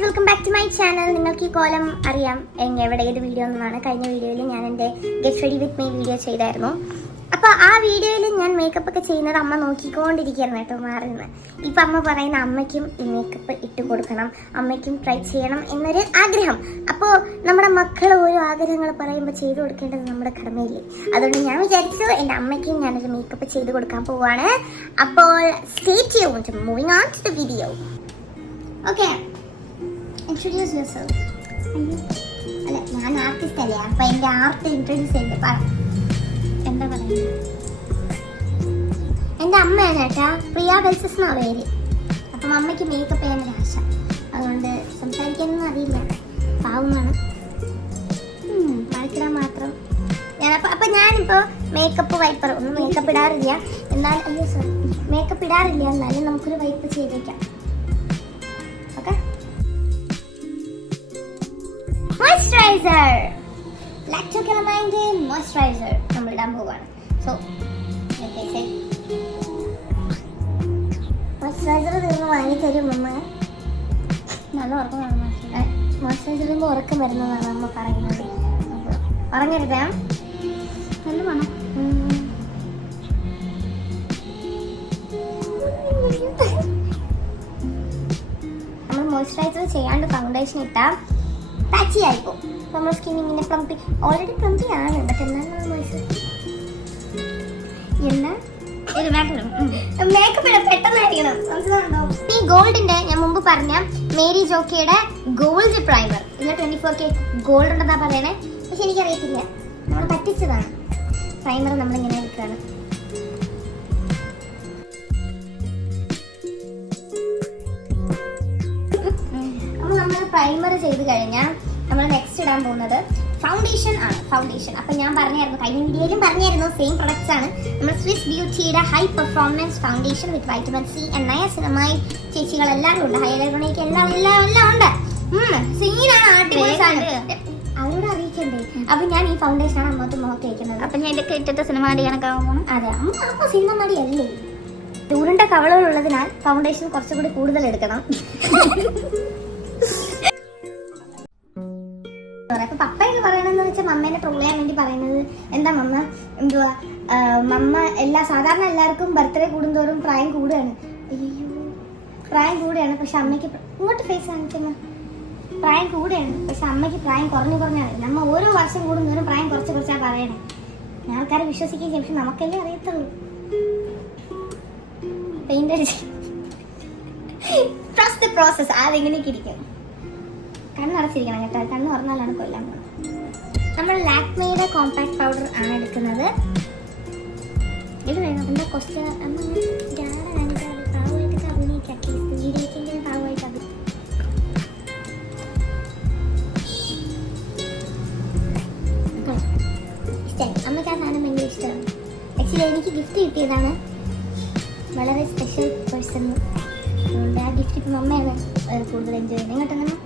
Guys, welcome back to my channel. നിങ്ങൾക്ക് ഈ കോലം അറിയാം എവിടെ ഏത് വീഡിയോ എന്നാണ്. കഴിഞ്ഞ വീഡിയോയിൽ ഞാൻ എൻ്റെ get ready with me video ചെയ്തായിരുന്നു. അപ്പോൾ ആ വീഡിയോയിൽ ഞാൻ മേക്കപ്പ് ഒക്കെ ചെയ്യുന്നത് അമ്മ നോക്കിക്കൊണ്ടിരിക്കുകയായിരുന്നു കേട്ടോ, മാറുന്നത്. ഇപ്പം അമ്മ പറയുന്ന അമ്മയ്ക്കും ഈ മേക്കപ്പ് ഇട്ട് കൊടുക്കണം, അമ്മയ്ക്കും ട്രൈ ചെയ്യണം എന്നൊരു ആഗ്രഹം. അപ്പോൾ നമ്മുടെ മക്കൾ ഓരോ ആഗ്രഹങ്ങൾ പറയുമ്പോൾ ചെയ്തു കൊടുക്കേണ്ടത് നമ്മുടെ കടമയില്ലേ. അതുകൊണ്ട് ഞാൻ വിചാരിച്ചു എൻ്റെ അമ്മയ്ക്കും ഞാനൊരു മേക്കപ്പ് ചെയ്ത് കൊടുക്കാൻ പോവുകയാണ്. അപ്പോൾ stay tuned. Moving on to the video. Okay, introduce yourself. അല്ല, ഞാൻ ആർട്ടിസ്റ്റ് അല്ലേ, അപ്പം എൻ്റെ ആർട്ട് ഇൻട്രൊഡ്യൂസ് ചെയ്ത് എന്താ പറയുക. എൻ്റെ അമ്മയാണ് കേട്ടാ, പ്രിയ ബെൽസസ് എന്നാ പേര്. അപ്പം അമ്മയ്ക്ക് മേക്കപ്പ് ചെയ്യാനൊരു ആശ, അതുകൊണ്ട് സംസാരിക്കാനൊന്നും അറിയില്ല, പാവമാണ്, വഴക്കിടാൻ മാത്രം. അപ്പം ഞാനിപ്പോൾ മേക്കപ്പ് വൈപ്പർ ഒന്നും മേക്കപ്പ് ഇടാറില്ല, മേക്കപ്പ് ഇടാറില്ല, എന്നാലും നമുക്കൊരു വൈപ്പ് ചെയ്തേക്കാം. ഓക്കെ, മോയ്സ്ചറൈസർ, ലാക്ടോകെലമൈൻ്റെ മോയ്സ്ചറൈസർ നമ്മൾ ഇടാൻ പോവുകയാണ്. സോ മോയ്സ്ചറൈസർ തീർന്ന് വാങ്ങിത്തരും അമ്മ. നല്ല ഉറക്കമാണ് മോയ്സ്ചറൈസർ തീർന്ന് ഉറക്കം വരുന്നതാണ് അമ്മ പറയുന്നത്. അപ്പോൾ ഉറങ്ങരുത്, നല്ല വേണം. നമ്മൾ മോയ്സ്ചറൈസർ ചെയ്യാണ്ട് ഫൗണ്ടേഷൻ ഇട്ടാൽ പാച്ചി ആയിപ്പോ. നമ്മുടെ സ്കിൻ ഇങ്ങനെ പ്ലംപി, ഓൾറെഡി പ്ലംപി ആണ്, ബട്ട് എന്നാണ് മോയ്സ്ചറൈസർ മേക്കപ്പ് ഇടാൻ പെട്ടെന്നായിരിക്കണം, മനസ്സിലാവുണ്ടോ? ഈ ഗോൾഡിന്റെ ഞാൻ മുമ്പ് പറഞ്ഞ മേരി ജോക്കിയുടെ ഗോൾഡ് പ്രൈമർ, ഇതിൽ 24K ഗോൾഡ് ഉണ്ടെന്നാ പറയണേ, പക്ഷെ എനിക്കറിയത്തില്ല, നമ്മൾ പറ്റിച്ചതാണ്. പ്രൈമർ നമ്മളിങ്ങനെ എടുക്കുകയാണ്. അപ്പോൾ നമ്മൾ പ്രൈമർ ചെയ്ത് കഴിഞ്ഞാൽ നമ്മൾ നെക്സ്റ്റ് ഇടാൻ പോകുന്നത് ഫൗണ്ടേഷൻ ആണ്. ഫൗണ്ടേഷൻ അപ്പം ഞാൻ പറഞ്ഞായിരുന്നു, കഴിഞ്ഞ വീഡിയോയിലും പറഞ്ഞായിരുന്നു, സെയിം പ്രൊഡക്ട്സ് ആണ്. നമ്മൾ സ്വിസ് ബ്യൂട്ടിയുടെ high performance foundation with vitamin C and niacinamide. ചേച്ചികളെല്ലാവരും ഉണ്ട്, ഹൈലൈറ്റ് എല്ലാം ഉണ്ട്. സീനാണ്, അടിപൊളിയാണ്, അവരോട് അറിയിക്കണ്ടേ. അപ്പം ഞാൻ ഈ ഫൗണ്ടേഷനാണ് അമ്മത്ത് മുഖത്ത് വയ്ക്കുന്നത്. അപ്പം ഞാൻ ഇതൊക്കെ ഇട്ടിട്ട് സിനിമ നടി കണക്കാകുമ്പോൾ, അതെ അമ്മ സിനിമ നടി അല്ലേ. ഉരുണ്ട കവളുകളുള്ളതിനാൽ ഫൗണ്ടേഷൻ കുറച്ചുകൂടി കൂടുതൽ എടുക്കണം. അപ്പൊ പപ്പ എന്ന് പറയണെന്ന് വെച്ചാൽ മമ്മേനെ ട്രോൾ ചെയ്യാൻ വേണ്ടി പറയുന്നത് എന്താ, എന്തുവാ മമ്മ സാധാരണ എല്ലാവർക്കും ബർത്ത്ഡേ കൂടുന്തോറും പ്രായം കൂടുകയാണ്. അയ്യോ, പ്രായം കൂടുകയാണ്, പക്ഷെ അമ്മയ്ക്ക് ഇങ്ങോട്ട് ഫേസ് കാണിക്കുന്ന പ്രായം കൂടുകയാണ്, പക്ഷെ അമ്മയ്ക്ക് പ്രായം കുറഞ്ഞാണ്. നമ്മ ഓരോ വർഷം കൂടുന്തോറും പ്രായം കുറച്ചാ പറയണേ. ആൾക്കാരെ വിശ്വസിക്കുകയും ചെയ്യും, പക്ഷെ നമുക്കല്ലേ അറിയത്തുള്ളൂ. പെയിന്റ് ട്രസ്റ്റ് ദ പ്രോസസ്, അതെങ്ങനെയൊക്കെ ഇരിക്കും. കണ്ണടച്ചിരിക്കണം കേട്ടോ, കണ്ണ് തുറന്നാലാണ് കൊല്ലാൻ പോകുന്നത്. നമ്മൾ ലാക്മേയുടെ കോമ്പാക്ട് പൗഡർ ആണ് എടുക്കുന്നത്. ഇത് വേണം എന്താ ക്വസ്റ്റ്യൻ വീഡിയോക്കെങ്കിലും പാവമായിട്ട് അത്. ഇഷ്ടമായി, അമ്മയ്ക്ക് ആ സാധനം ഭയങ്കര ഇഷ്ടമാണ്. ആക്ച്വലി എനിക്ക് ഗിഫ്റ്റ് കിട്ടിയതാണ്, വളരെ സ്പെഷ്യൽ പേഴ്സൺ. അതുകൊണ്ട് ആ ഗിഫ്റ്റ് ഇപ്പം അമ്മയാണ് കൂടുതൽ എൻജോയ് ചെയ്യുന്നത്. കേട്ടോ,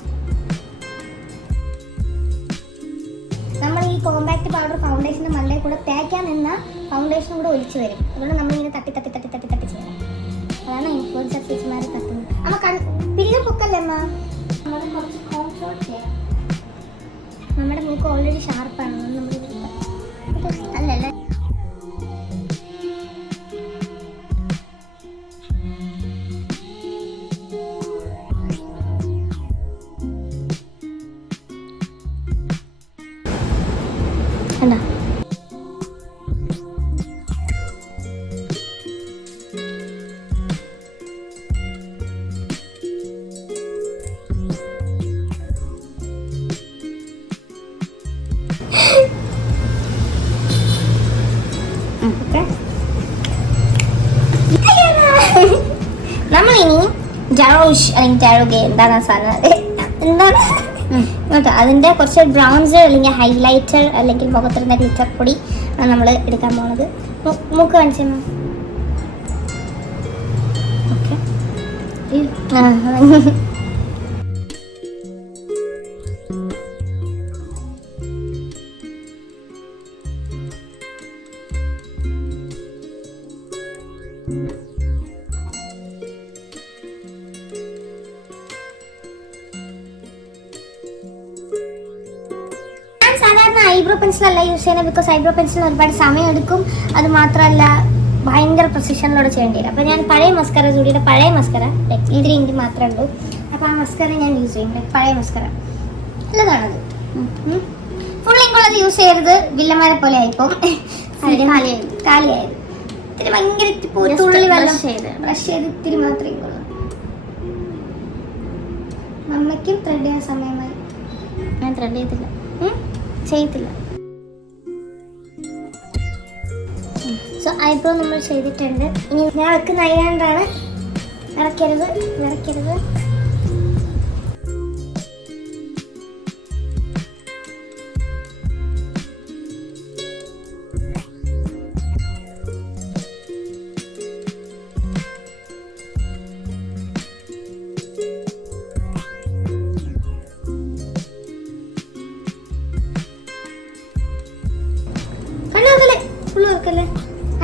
നമ്മൾ ഈ കോമ്പാക്ട് പൗഡർ ഫൗണ്ടേഷൻ്റെ മണ്ടയിൽ കൂടെ തേക്കാൻ നിന്ന ഫൗണ്ടേഷനും കൂടെ ഒലിച്ചു വരും. അതുകൊണ്ട് നമ്മളിങ്ങനെ തട്ടി ചെയ്യണം. അതാണ് ഇൻഫ്ലുവൻസർ ചേച്ചിമാർ തട്ടുന്നത്. അമ്മ പിരികം പൊക്കല്ലേ അമ്മ, നമ്മൾ കുറച്ച് കോൺട്രോൾ ചെയ്യാം. നമ്മുടെ മൂക്ക് ഓൾറെഡി ഷാർപ്പാണ്, നമ്മൾ അല്ലല്ലേ. കണ്ടോ, നമ്മളിനി ജറോഷ് അല്ലെങ്കിൽ ജാരോഗെ എന്താണ് സാധനം, എന്താണ് കേട്ടോ, അതിൻ്റെ കുറച്ച് ബ്രൗൺസ് അല്ലെങ്കിൽ ഹൈലൈറ്റർ അല്ലെങ്കിൽ മുഖത്തിരുന്ന ഗ്ലിറ്റർ പൊടി ആണ് നമ്മൾ എടുക്കാൻ പോകുന്നത്. മൂക്ക് കാണിച്ചു. ഓക്കെ, ഐബ്രോ പെൻസിലല്ല യൂസ് ചെയ്യുന്നത്, ബിക്കോസ് ഐബ്രോ പെൻസിൽ ഒരുപാട് സമയം എടുക്കും. അത് മാത്രമല്ല ഭയങ്കര പ്രൊസിഷനിലൂടെ ചെയ്യേണ്ടി വരും. അപ്പോൾ ഞാൻ പഴയ മസ്കറ, ജൂഡിയുടെ പഴയ മസ്കറ, ഇതിൽ എനിക്ക് മാത്രമേ ഉള്ളൂ. അപ്പോൾ ആ മസ്കറ ഞാൻ യൂസ് ചെയ്യും, പഴയ മസ്കറ നല്ലതാണത്. ഫുൾ ഇങ്ങുള്ളത് യൂസ് ചെയ്യരുത്, വില്ലന്മാരെ പോലെ ആയിപ്പോൾ കാലിയായത്. ഇത്തിരി ഭയങ്കര തുള്ളി വെള്ളം ബ്രഷ് ചെയ്ത് ഇത്തിരി മാത്രമേ ഇങ്ങുള്ളൂ. അമ്മയ്ക്കും ത്രെഡ് ചെയ്യാൻ സമയമായി. ഞാൻ ത്രെഡ് ചെയ്തില്ല. സോ ഐബ്രോ നമ്മൾ ചെയ്തിട്ടുണ്ട്. ഇനി ഞാൻ വെക്കുന്ന അയ്യാണ്ടാണ്. നിറയ്ക്കരുത്.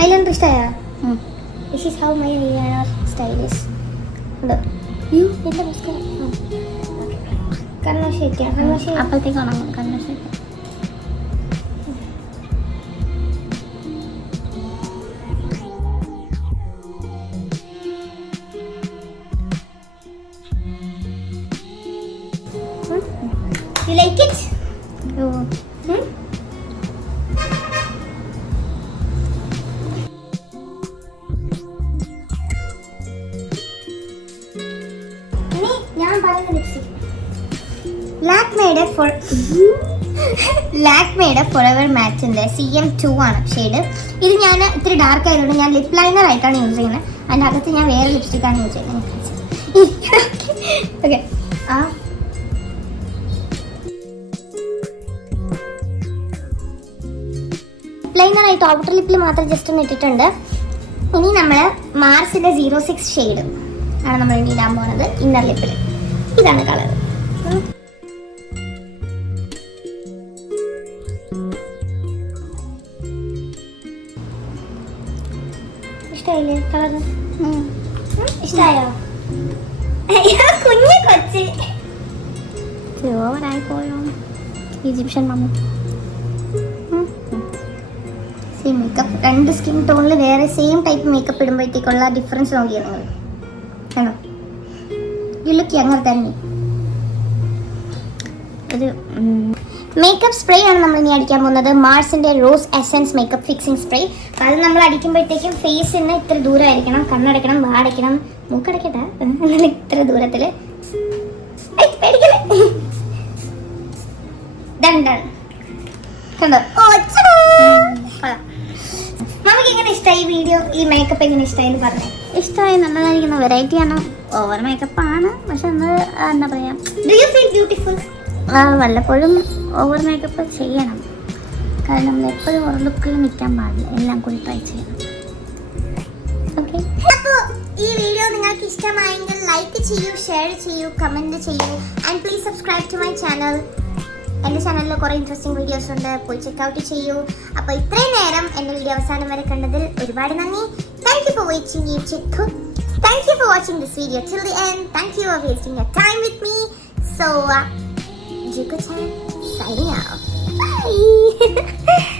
ഐലൈനർ ഇഷ്ടമായോ? This is how my eyeliner style is. അപ്പോഴത്തേക്ക് ഉണങ്ങും. കണ്ണശേഖ You like it? ലാക്മേയുടെ ഫോറെവർ മാറ്റിൻ്റെ CM2 ആണ് ഷെയ്ഡ്. ഇത് ഞാൻ ഇത്തിരി ഡാർക്ക് ആയതുകൊണ്ട് ഞാൻ ലിപ് ലൈനർ ആയിട്ടാണ് യൂസ് ചെയ്യുന്നത്. അതിൻ്റെ അകത്ത് ഞാൻ വേറെ ലിപ്സ്റ്റിക്കാണ് യൂസ് ചെയ്യുന്നത്. ഓക്കെ, ലിപ് ലൈനർ ആയിട്ട് ഔട്ടർ ലിപ്പിൽ മാത്രം ജസ്റ്റ് ഒന്ന് ഇട്ടിട്ടുണ്ട്. ഇനി നമ്മൾ മാർസിൻ്റെ 06 ഷെയ്ഡ് ആണ് നമ്മൾ ഇനി ഇടാൻ പോകുന്നത് ഇന്നർ ലിപ്പിൽ. ഇതാണ് കളർ. ഇഷ്ടമായില്ലേ കളർ? ഇഷ്ടമായോ? കുഞ്ഞു കൊച്ച് ഓവറായിപ്പോയോ ഈജിപ്ഷ്യൻ മമ്മ. സെയിം മേക്കപ്പ്, രണ്ട് സ്കിൻ ടോണിൽ വേറെ സെയിം ടൈപ്പ് മേക്കപ്പ് ഇടുമ്പോഴത്തേക്കുള്ള ഡിഫറൻസ് നോക്കിയാൽ നിങ്ങൾ ആണോ? You look younger than me. ഒരു മേക്കപ്പ് സ്പ്രേ ആണ് നമ്മൾ ഇനി അടിക്കാൻ പോകുന്നത്. മാർസിൻ്റെ rose essence makeup fixing spray. അത് നമ്മൾ അടിക്കുമ്പോഴത്തേക്കും ഫേസിന് ഇത്ര ദൂരമായിരിക്കണം. കണ്ണടയ്ക്കണം, വാടയ്ക്കണം, മൂക്കടയ്ക്കട്ടെ, എന്നാലും ഇത്ര ദൂരത്തിൽ. നമുക്ക് എങ്ങനെ ഇഷ്ടമായി വീഡിയോ? ഈ മേക്കപ്പ് എങ്ങനെ ഇഷ്ടമായി എന്ന് പറഞ്ഞു. ഇഷ്ടമായി, നല്ലതായിരിക്കുന്ന വെറൈറ്റിയാണ്. ഓവർ മേക്കപ്പ് ആണ്, പക്ഷെ ഒന്ന് എന്താ പറയാ, ഡു യു ഫീൽ ബ്യൂട്ടിഫുൾ? വല്ലപ്പോഴും ഓവർ മേക്കപ്പ് ചെയ്യണം. കാരണം നമ്മൾ എപ്പോഴും ഒരു ലുക്കിൽ നിൽക്കാൻ പാടില്ല, എല്ലാം കൂടി ട്രൈ ചെയ്യണം. ഓക്കെ, അപ്പോൾ ഈ വീഡിയോ നിങ്ങൾക്ക് ഇഷ്ടമായെങ്കിൽ ലൈക്ക് ചെയ്യൂ, ഷെയർ ചെയ്യൂ, കമൻറ്റ് ചെയ്യൂ, and please subscribe to my channel. എൻ്റെ ചാനലിൽ കുറേ ഇൻട്രസ്റ്റിംഗ് വീഡിയോസ് ഉണ്ട്, പോയി ചെക്കൗട്ട് ചെയ്യൂ. അപ്പോൾ ഇത്രയും നേരം എൻ്റെ വീഡിയോ അവസാനം വരെ കണ്ടതിൽ ഒരുപാട് നന്ദി. Thank you for watching this video till the end. Thank you for wasting your time with me. So Jiko-chan signing out. Bye.